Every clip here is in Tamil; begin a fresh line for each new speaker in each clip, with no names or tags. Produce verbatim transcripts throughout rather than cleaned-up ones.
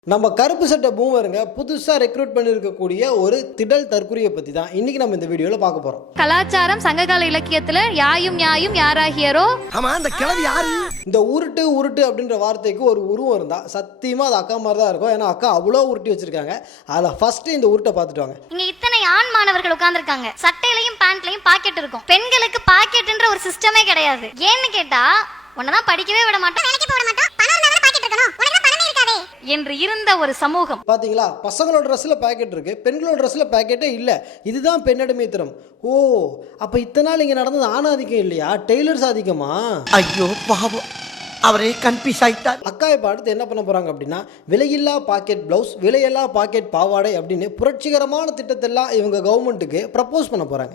நம்ம கருப்பு சட்டை பூமருங்க புதுசா ரெக்ரூட் பண்ணிருக்கக்கூடிய ஒரு திடல் தற்குறியை பத்தி தான் இன்னைக்கு நம்ம இந்த வீடியோல பார்க்க போறோம்.
கலாச்சாரம் சங்ககால இலக்கியத்துல யாயும் யாயும் யாராகியரோ.
ஆமா அந்த கிழவி யாரு?
இந்த உருட்டு உருட்டு அப்படின்ற வார்த்தைக்கு ஒரு உருவம் இருந்தா சத்தியமா அது அக்கா மாதிரி தான் இருக்கும். ஏன்னா அக்கா அவ்வளோ உருட்டி வச்சிருக்காங்க. அதை ஃபர்ஸ்ட் இந்த உருட்டை பார்த்துட்டு வாங்க.
இங்க இத்தனை ஆண் மாணவர்கள் உட்கார்ந்துருக்காங்க. சட்டையிலையும் பேண்ட்லயும் பாக்கெட் இருக்கும். பெண்களுக்கு பாக்கெட்ன்ற ஒரு சிஸ்டமே கிடையாது. ஏன்னு கேட்டா உன்னதான் படிக்கவே விட மாட்டோம், வேலைக்கு போக மாட்டோம், பணம் இருந்தா பாக்கெட் இருக்கணும், உனக்கு பணமே இருக்காதே என்று இருந்த ஒரு சமூகம்.
பாத்தீங்களா, பசங்களோட ட்ரெஸ்ல பேக்கெட் இருக்கு, பெண்களோட ட்ரெஸ்ல பேக்கெட்டே இல்ல. இதுதான் பெண்ணடிமைத்தனம். ஓ, அப்ப இத்தனை நாள் இங்க நடந்தது ஆணாதிக்கம் இல்லையா, டெய்லர்ஸ் ஆதிக்கமா?
ஐயோ பாவம், அவரே கன்ஃபியூஸ் ஆயிட்டார்.
அக்கா இப்போ அடுத்து என்ன பண்ண போறாங்க அப்படின்னா, விலையில்லா பாக்கெட் பிளவுஸ், விலையில்லா பாக்கெட் பாவாடை அப்படின்னு புரட்சிகரமான திட்டத்தெல்லாம் இவங்க கவர்மெண்ட்டுக்கு ப்ரப்போஸ் பண்ண போறாங்க.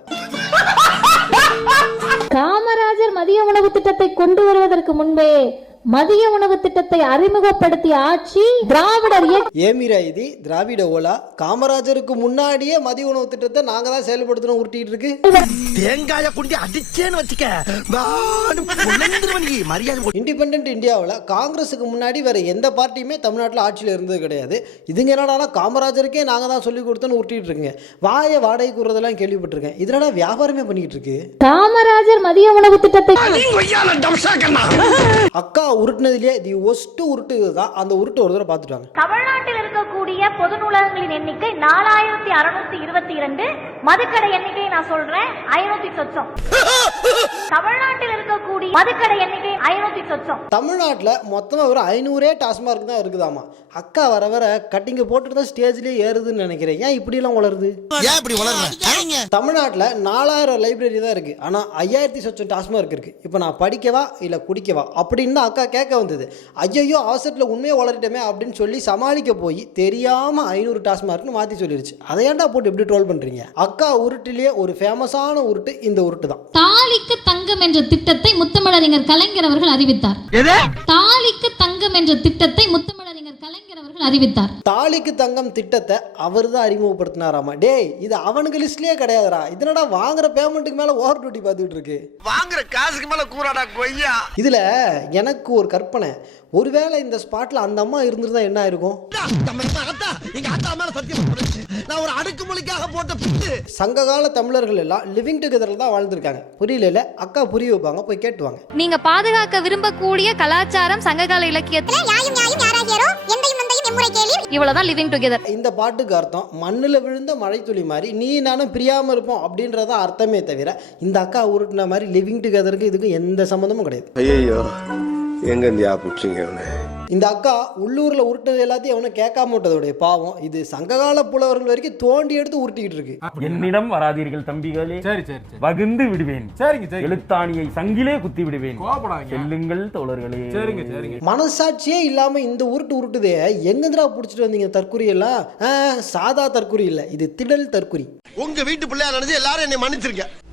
காமராஜர் மதிய உணவு திட்டத்தை கொண்டு வருவதற்கு முன்பே மதிய உணவு திட்டத்தை அறிமுகப்படுத்திய ஆட்சி திராவிடர்.
ஏமிரா இது திராவிட ஓலா. காமராஜருக்கு முன்னாடியே மதிய உணவு திட்டத்தை நாங்க தான் செயல்படுத்தணும் உருட்டிட்டு இருக்கு.
தேங்காய குண்டி அடிச்சேன்னு வச்சுக்க மரியாதை.
இண்டிபெண்டன்ட் இந்தியாவில் காங்கிரஸுக்கு முன்னாடி வேற எந்த பார்ட்டியுமே தமிழ்நாட்டில் ஆட்சியில் இருந்தது கிடையாது. இதுங்க என்னடா காமராஜருக்கே நாங்க தான் சொல்லி கொடுத்தோன்னு உருட்டிட்டு இருக்குங்க. வாய வாடகை கூறதெல்லாம் கேள்விப்பட்டிருக்கேன். இதனடா வியாபாரமே பண்ணிட்டு இருக்கு.
காமராஜர் மதிய உணவு திட்டத்தை
அக்கா உருட்டுனதுலயே தி ஒஸ்ட் உருட்டு தான். அந்த உருட்டு ஒரு தடவை பார்த்துட்டாங்க.
தமிழ்நாட்டில் இருக்கக்கூடிய பொது நூலகங்களின் எண்ணிக்கை நாலாயிரத்தி அறுநூத்தி இருபத்தி இரண்டு. மதுக்கடை எண்ணிக்கை நான் சொல்றேன் ஐநூத்தி சொச்சம். தமிழ்நாட்டில் இருக்கக்கூடிய மதுக்கடை எண்ணிக்கை ஐநூத்தி சொச்சம்.
தமிழ்நாட்டில் மொத்தமா ஒரு ஐநூறே டாஸ்மார்க் தான் இருக்குதாமா. அக்கா வர வர கட்டிங்க போட்டுட்டு தான் ஸ்டேஜ்லயே ஏறுதுன்னு நினைக்கிறேன். ஏன் இப்படி எல்லாம் வளருது? தமிழ்நாட்டில் நாலாயிரம் லைப்ரரி தான் இருக்கு, ஆனா ஐயாயிரத்தி சொச்சம் டாஸ்மார்க் இருக்கு. இப்போ நான் படிக்கவா இல்ல குடிக்கவா அப்படின்னு அக்கா கேட்க வந்தது. ஐயோ அவசரத்தில் உண்மையை வளரட்டமே அப்படின்னு சொல்லி சமாளிக்க போய் தெரியாம ஐநூறு டாஸ்மார்க்னு மாத்தி சொல்லிருச்சு. அதை ஏன்டா போட்டு எப்படி ட்ரோல் பண்றீங்க? அக்கா உருட்டிலேயே ஒரு ஃபேமஸான உருட்டு இந்த உருட்டு தான்.
தாலிக்கு தங்கம் என்ற திட்டத்தை முத்தமிழறிஞர் கலைஞர் அவர்கள் அறிவித்தார். தாலிக்கு தங்கம் என்ற திட்டத்தை முத்தமிழறிஞர் கலைஞர் அவர்கள் அறிவித்தார்.
தாலிக்கு தங்கம் திட்டத்தை அவர் தான் அறிமுகப்படுத்தினாராமா. டேய், இது அவனுக்கு லிஸ்ட்லயே கிடையாதுடா. இதனடா வாங்குற பேமெண்ட்டுக்கு மேல ஓவர் டியூட்டி பார்த்துட்டு இருக்கு.
வாங்குற காசுக்கு மேல கூறாடா கொய்யா.
இதுல எனக்கு ஒரு கற்பனை, ஒருவேளை இந்த ஸ்பாட்ல அந்த அம்மா இருந்திருந்தா என்ன ஆயிருக்கும்? சங்ககால தமிழர்கள் எல்லாம் லிவிங் டுகெதர்ல தான் வாழ்ந்திருக்காங்க. புரியல, அக்கா புரிய வைப்பாங்க, போய் கேட்டுவாங்க.
நீங்க பாதுகாக்க விரும்பக்கூடிய கலாச்சாரம் சங்ககால இலக்கியத்துல
யாயும் யாயும் யாராகியரோ எந்தையும் நந்தையும் எம்முறை கேள்வி.
இவ்வளவுதான் லிவிங் டுகெதர்.
இந்த பாட்டுக்கு அர்த்தம் மண்ணுல விழுந்த மழை துளி மாதிரி நீ நானும் பிரியாம இருப்போம் அப்படின்றத அர்த்தமே தவிர இந்த அக்கா உருட்டின மாதிரி லிவிங் டுகெதருக்கு இதுக்கு எந்த சம்பந்தமும் கிடையாது.
ஐயோ, எங்க இந்தியா புடிச்சிங்க அவனை.
இந்த அக்கா உள்ளூர்ல உருட்டது எல்லாத்தையும் அவனை கேட்காம விட்டதோடைய பாவம் இது சங்ககால புலவர்கள் வரைக்கும் தோண்டி எடுத்து உருட்டிக்கிட்டு இருக்கு.
என்னிடம் வராதீர்கள் தம்பிகளே, சரி சரி வகுந்து விடுவேன். சரிங்க சரி, எழுத்தாணியை சங்கிலே குத்தி விடுவேன். செல்லுங்கள் தோழர்களே. சரிங்க சரிங்க.
மனசாட்சியே இல்லாம இந்த உருட்டு உருட்டுதே எங்கந்திரா புடிச்சிட்டு வந்தீங்க? தற்குறி எல்லாம் சாதா தற்குறி இல்ல, இது திடல் தற்குறி.
உங்க வீட்டு பிள்ளையா நினைச்சு எல்லாரும் என்னை மன்னிச்சிருக்க.